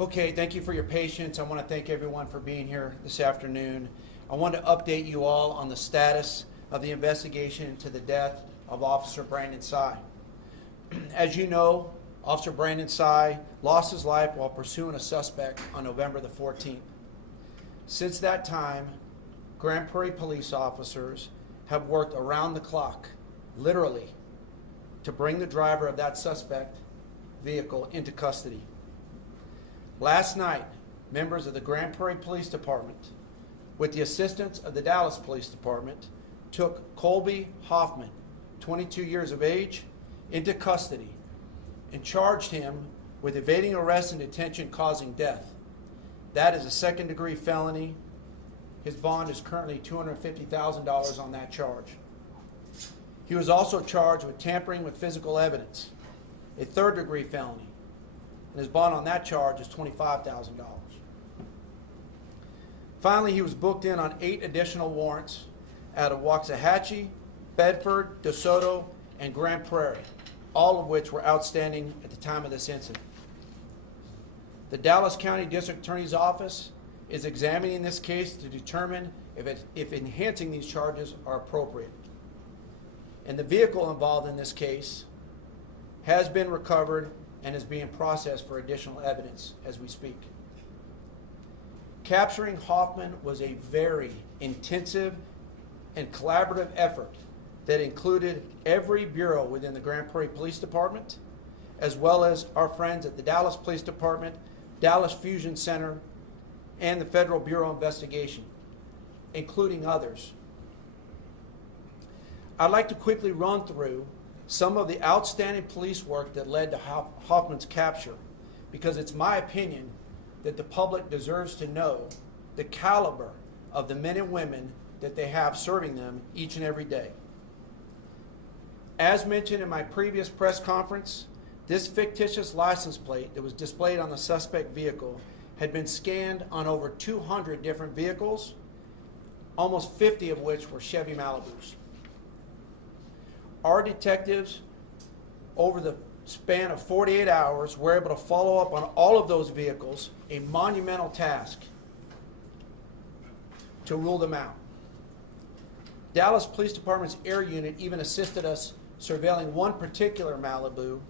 Okay, thank you for your patience. I want to thank everyone for being here this afternoon. I want to update you all on the status of the investigation into the death of Officer Brandon Tsai. As you know, Officer Brandon Tsai lost his life while pursuing a suspect on November the 14th. Since that time, Grand Prairie police officers have worked around the clock, literally, to bring the driver of that suspect vehicle into custody. Last night, members of the Grand Prairie Police Department, with the assistance of the Dallas Police Department, took Colby Hoffman, 22 years of age, into custody and charged him with evading arrest and detention causing death. That is a second-degree felony. His bond is currently $250,000 on that charge. He was also charged with tampering with physical evidence, a third-degree felony, and his bond on that charge is $25,000. Finally, he was booked in on 8 additional warrants out of Waxahachie, Bedford, DeSoto, and Grand Prairie, all of which were outstanding at the time of this incident. The Dallas County District Attorney's Office is examining this case to determine if enhancing these charges are appropriate. And the vehicle involved in this case has been recovered and is being processed for additional evidence as we speak. Capturing Hoffman was a very intensive and collaborative effort that included every bureau within the Grand Prairie Police Department, as well as our friends at the Dallas Police Department, Dallas Fusion Center, and the Federal Bureau of Investigation, including others. I'd like to quickly run through some of the outstanding police work that led to Hoffman's capture, because it's my opinion that the public deserves to know the caliber of the men and women that they have serving them each and every day. As mentioned in my previous press conference, this fictitious license plate that was displayed on the suspect vehicle had been scanned on over 200 different vehicles, almost 50 of which were Chevy Malibus. Our detectives, over the span of 48 hours, were able to follow up on all of those vehicles, a monumental task, to rule them out. Dallas Police Department's air unit even assisted us surveilling one particular Malibu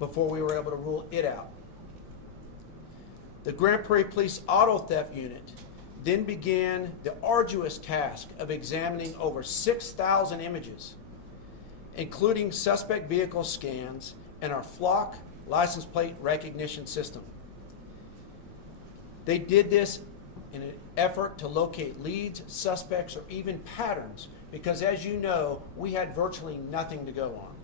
before we were able to rule it out. The Grand Prairie Police Auto Theft Unit then began the arduous task of examining over 6,000 images, including suspect vehicle scans and our flock license plate recognition system. They did this in an effort to locate leads, suspects, or even patterns, because as you know, we had virtually nothing to go on.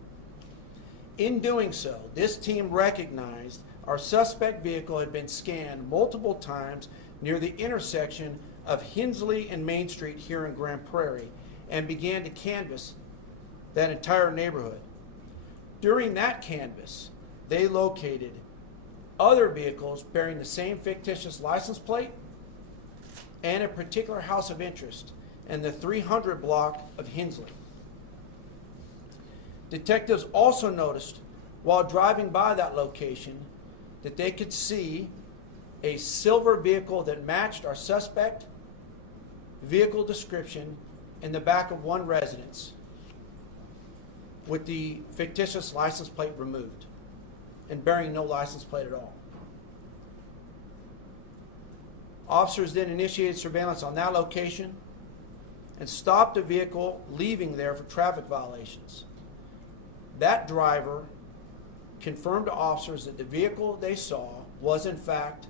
In doing so, this team recognized our suspect vehicle had been scanned multiple times near the intersection of Hensley and Main Street here in Grand Prairie and began to canvass that entire neighborhood. During that canvass, they located other vehicles bearing the same fictitious license plate and a particular house of interest in the 300 block of Hensley. Detectives also noticed while driving by that location that they could see a silver vehicle that matched our suspect vehicle description in the back of one residence with the fictitious license plate removed and bearing no license plate at all. Officers then initiated surveillance on that location and stopped a vehicle leaving there for traffic violations. That driver confirmed to officers that the vehicle they saw was in fact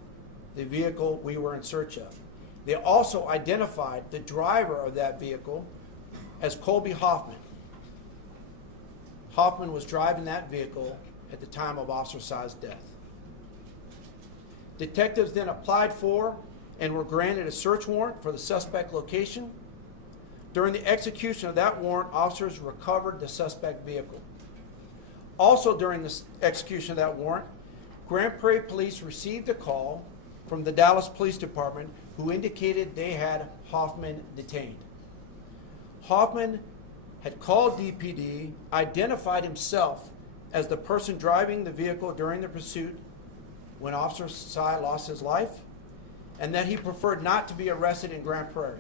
the vehicle we were in search of. They also identified the driver of that vehicle as Colby Hoffman. Hoffman was driving that vehicle at the time of Officer Tsai's death. Detectives then applied for and were granted a search warrant for the suspect location. During the execution of that warrant, officers recovered the suspect vehicle. Also during the execution of that warrant, Grand Prairie Police received a call from the Dallas Police Department who indicated they had Hoffman detained. Hoffman had called DPD, identified himself as the person driving the vehicle during the pursuit, when Officer Tsai lost his life, and that he preferred not to be arrested in Grand Prairie.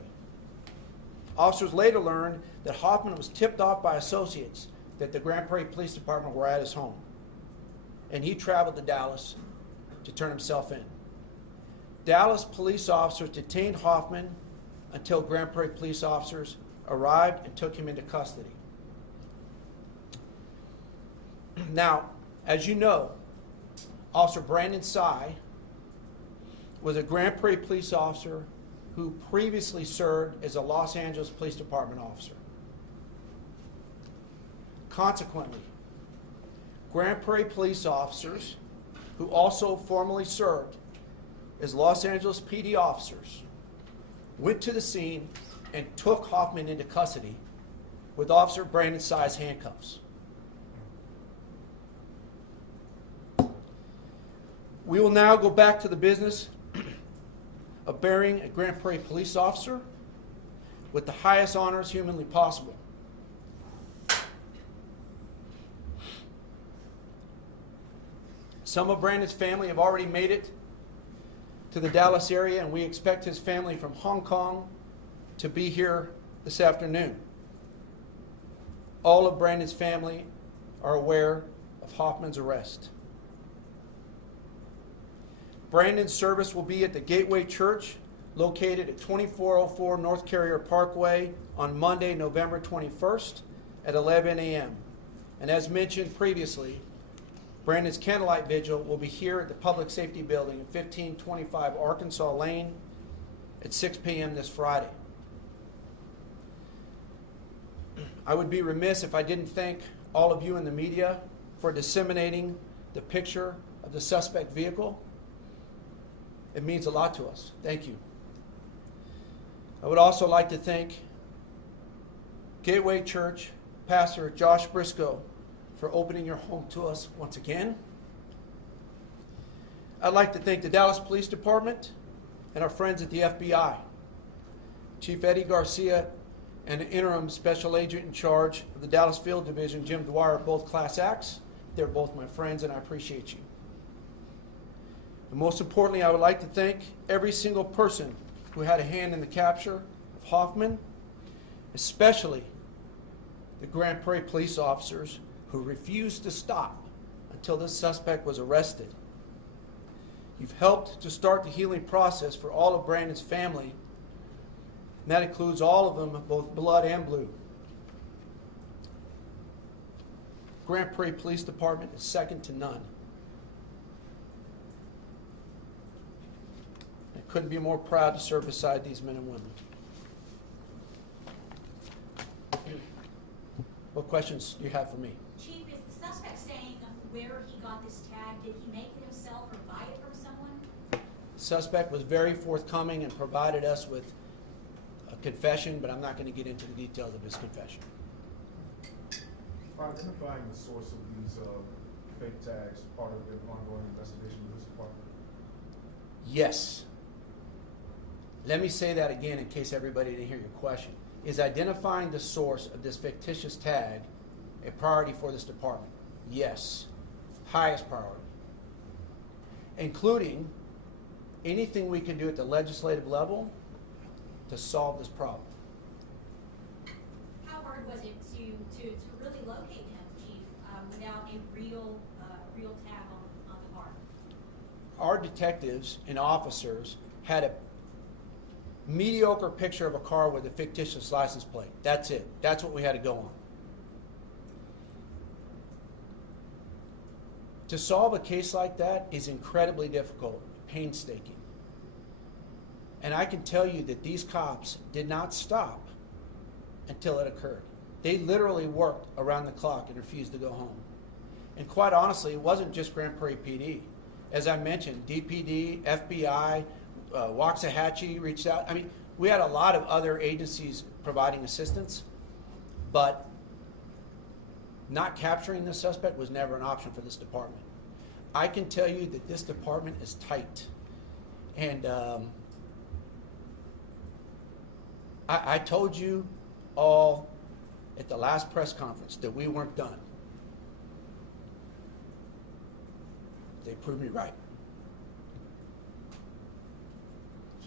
Officers later learned that Hoffman was tipped off by associates that the Grand Prairie Police Department were at his home, and he traveled to Dallas to turn himself in. Dallas police officers detained Hoffman until Grand Prairie police officers arrived and took him into custody. Now, as you know, Officer Brandon Tsai was a Grand Prairie police officer who previously served as a Los Angeles Police Department officer. Consequently, Grand Prairie police officers who also formerly served as Los Angeles PD officers went to the scene and took Hoffman into custody with Officer Brandon Tsai's handcuffs. We will now go back to the business of burying a Grand Prairie police officer with the highest honors humanly possible. Some of Brandon's family have already made it to the Dallas area, and we expect his family from Hong Kong to be here this afternoon. All of Brandon's family are aware of Hoffman's arrest. Brandon's service will be at the Gateway Church, located at 2404 North Carrier Parkway on Monday, November 21st at 11 a.m. And as mentioned previously, Brandon's Candlelight Vigil will be here at the Public Safety Building at 1525 Arkansas Lane at 6 p.m. this Friday. I would be remiss if I didn't thank all of you in the media for disseminating the picture of the suspect vehicle. It means a lot to us. Thank you. I would also like to thank Gateway Church Pastor Josh Briscoe for opening your home to us once again. I'd like to thank the Dallas Police Department and our friends at the FBI. Chief Eddie Garcia and the interim special agent in charge of the Dallas Field Division, Jim Dwyer, are both class acts. They're both my friends, and I appreciate you. And most importantly, I would like to thank every single person who had a hand in the capture of Hoffman, especially the Grand Prairie police officers who refused to stop until this suspect was arrested. You've helped to start the healing process for all of Brandon's family, and that includes all of them, both blood and blue. Grand Prairie Police Department is second to none. I couldn't be more proud to serve beside these men and women. What questions do you have for me? Chief, is the suspect saying where he got this tag? Did he make it himself or buy it from someone? The suspect was very forthcoming and provided us with a confession, but I'm not going to get into the details of his confession. Identifying the source of these fake tags part of the ongoing investigation of this department? Yes. Let me say that again in case everybody didn't hear your question. Is identifying the source of this fictitious tag a priority for this department? Yes. Highest priority. Including anything we can do at the legislative level to solve this problem. How hard was it to really locate him, Chief, without a real tag on the car? Our detectives and officers had a mediocre picture of a car with a fictitious license plate. That's it. That's what we had to go on. To solve a case like that is incredibly difficult, painstaking. And I can tell you that these cops did not stop until it occurred. They literally worked around the clock and refused to go home. And quite honestly, it wasn't just Grand Prairie PD. As I mentioned, DPD, FBI, Waxahachie reached out. I mean, we had a lot of other agencies providing assistance, but not capturing the suspect was never an option for this department. I can tell you that this department is tight. And I told you all at the last press conference that we weren't done. They proved me right.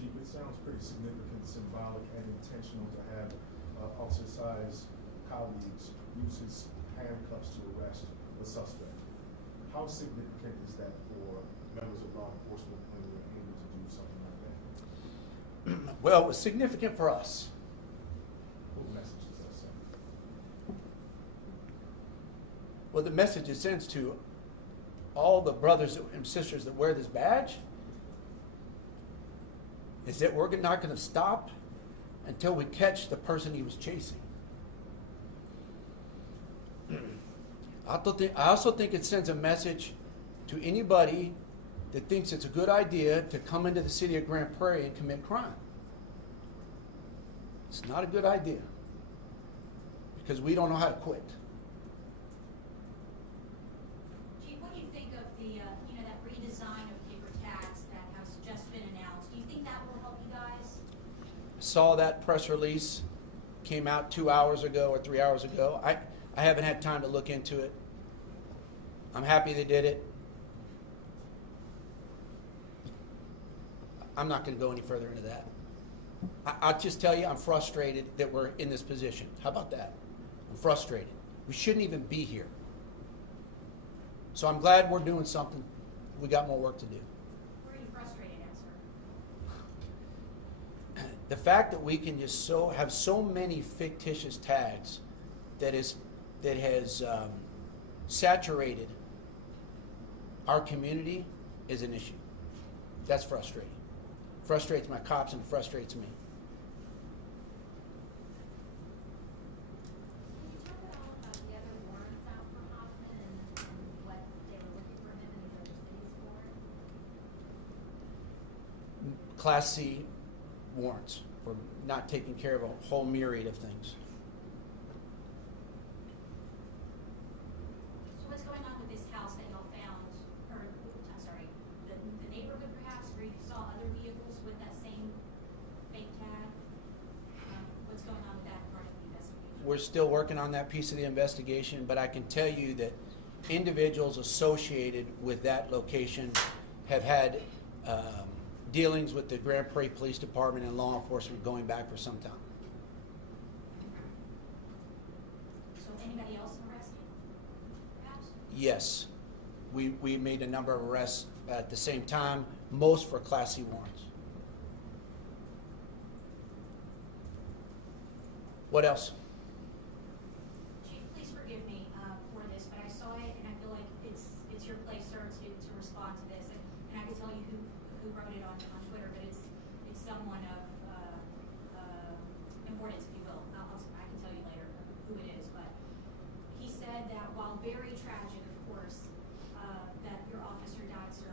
Chief, it sounds pretty significant, symbolic, and intentional to have Officer Tsai's colleagues use his handcuffs to arrest the suspect. How significant is that for members of law enforcement when they're able to do something like that? Well, it was significant for us. What message does that send? Well, the message it sends to all the brothers and sisters that wear this badge is that we're not going to stop until we catch the person he was chasing. I also think it sends a message to anybody that thinks it's a good idea to come into the city of Grand Prairie and commit crime. It's not a good idea because we don't know how to quit. Chief, what do you think of the, that redesign of paper tags that has just been announced? Do you think that will help you guys? Saw that press release, came out 2 hours ago or 3 hours ago. I haven't had time to look into it. I'm happy they did it. I'm not going to go any further into that. I'll just tell you I'm frustrated that we're in this position. How about that? I'm frustrated. We shouldn't even be here. So I'm glad we're doing something. We got more work to do. Where are you frustrated at, sir? The fact that we can just have so many fictitious tags that has saturated our community is an issue. That's frustrating. Frustrates my cops and frustrates me. Can you talk at all about the other warrants out for Hoffman and what they were looking for him in these other cities for? Class C warrants for not taking care of a whole myriad of things. So what's going on with this house that y'all found, or, I'm sorry, the neighborhood perhaps, where you saw other vehicles with that same fake tag? What's going on with that part of the investigation? We're still working on that piece of the investigation, but I can tell you that individuals associated with that location have had dealings with the Grand Prairie Police Department and law enforcement going back for some time. So anybody else arrested, perhaps? Yes, we made a number of arrests at the same time, most for Class C warrants. What else? Chief, please forgive me for this, but I saw it and I feel like it's your place, sir, to respond to this. And I can tell you who wrote it on Twitter, but it's someone of importance, if you will. I can tell you later who it is, but he said that while very tragic, of course, that your officer died, sir,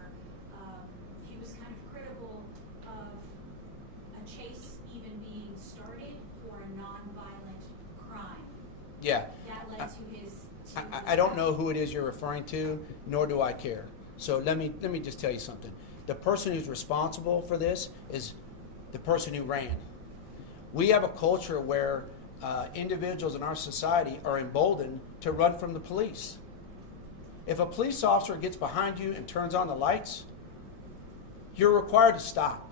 he was kind of critical of a chase even being started for a non-violent crime. Yeah. That led to his. I don't know who it is you're referring to, nor do I care. So let me just tell you something. The person who's responsible for this is the person who ran. We have a culture where individuals in our society are emboldened to run from the police. If a police officer gets behind you and turns on the lights, you're required to stop.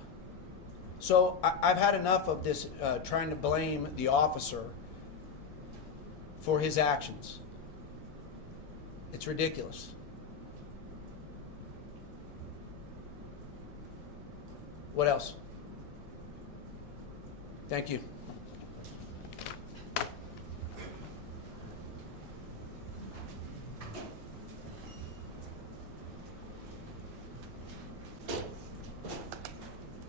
So I've had enough of this trying to blame the officer for his actions. It's ridiculous. What else? Thank you.